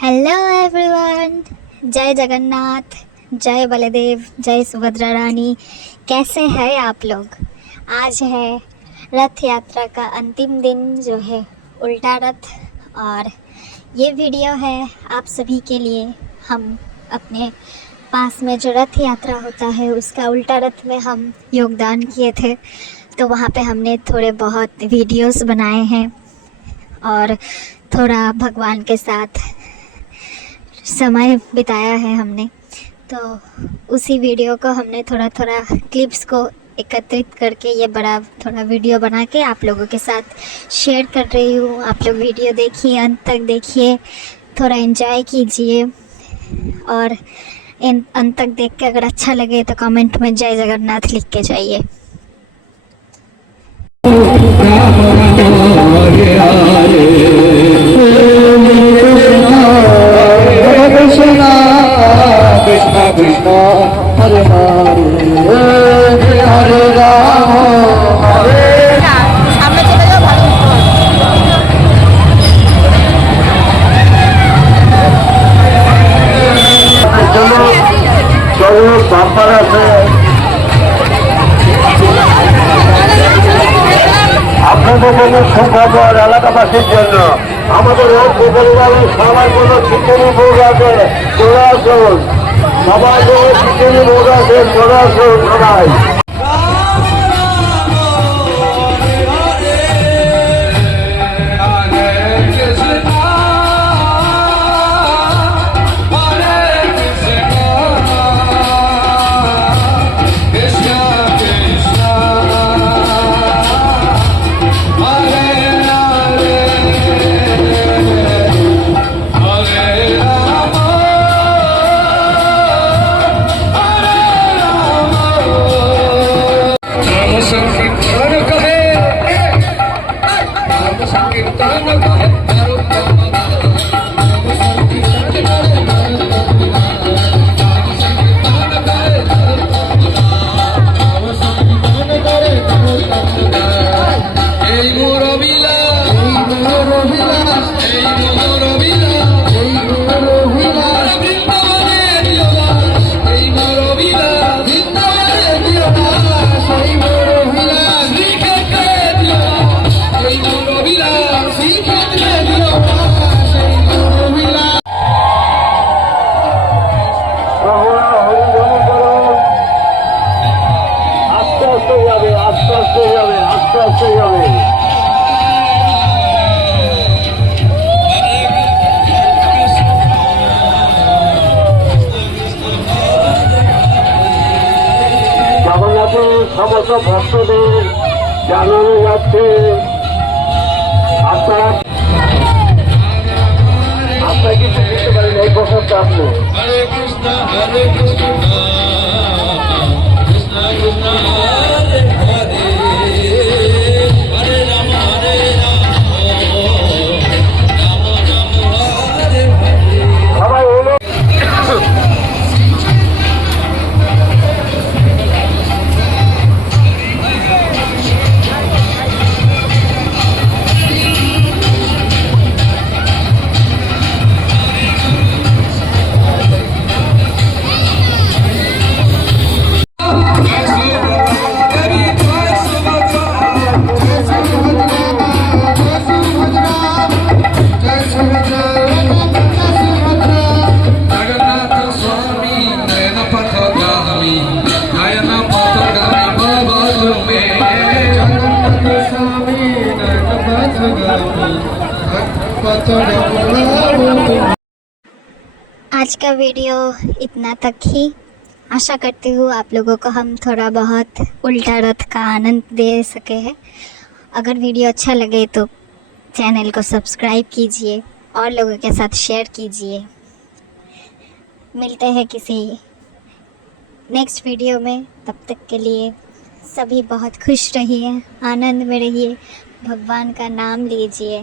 Hello everyone, जय जगन्नाथ, जय बलदेव, जय सुभद्रा रानी। कैसे हैं आप लोग? आज है रथ यात्रा का अंतिम दिन जो है उल्टा रथ, और ये वीडियो है आप सभी के लिए। हम अपने पास में जो रथ यात्रा होता है उसका उल्टा रथ में हम योगदान किए थे, तो वहाँ पे हमने थोड़े बहुत वीडियोस बनाए हैं और थोड़ा भगवान के साथ समय बिताया है हमने। तो उसी वीडियो को हमने थोड़ा थोड़ा क्लिप्स को एकत्रित करके ये बड़ा थोड़ा वीडियो बना के आप लोगों के साथ शेयर कर रही हूँ। आप लोग वीडियो देखिए, अंत तक देखिए, थोड़ा एंजॉय कीजिए, और अंत तक देख के अगर अच्छा लगे तो कमेंट में जय जगन्नाथ लिख के जाइए। कृष्णा कृष्णा हरे हरे हरे राम हरे সামনে চলে যাও ভালো চলো চলো বাম্পার আছে আপনাদের জন্য সুখবর, এলাকাবাসীর জন্য আমাদের পরিবারের সবার কোনো খিচুড়ি ভোগ আছে, চলে আসুন। সবাই খিচুড়ি ভোগ আছে, চলে আসুন সবাই। সমস্ত ভক্তদের জানানো যাচ্ছে আপনারা কিছু বুঝতে পারেন এই প্রসঙ্গে আপনি হরে কৃষ্ণ হরে কৃষ্ণ কৃষ্ণ কৃষ্ণ হরে হরে হরে রাম হরে রাম রাম রাম হরে হরে। সবাই হলো आज का वीडियो इतना तक ही। आशा करती हूँ आप लोगों को हम थोड़ा बहुत उल्टा रथ का आनंद दे सके हैं। अगर वीडियो अच्छा लगे तो चैनल को सब्सक्राइब कीजिए और लोगों के साथ शेयर कीजिए। मिलते हैं किसी नेक्स्ट वीडियो में, तब तक के लिए सभी बहुत खुश रहिए, आनंद में रहिए, भगवान का नाम लीजिए।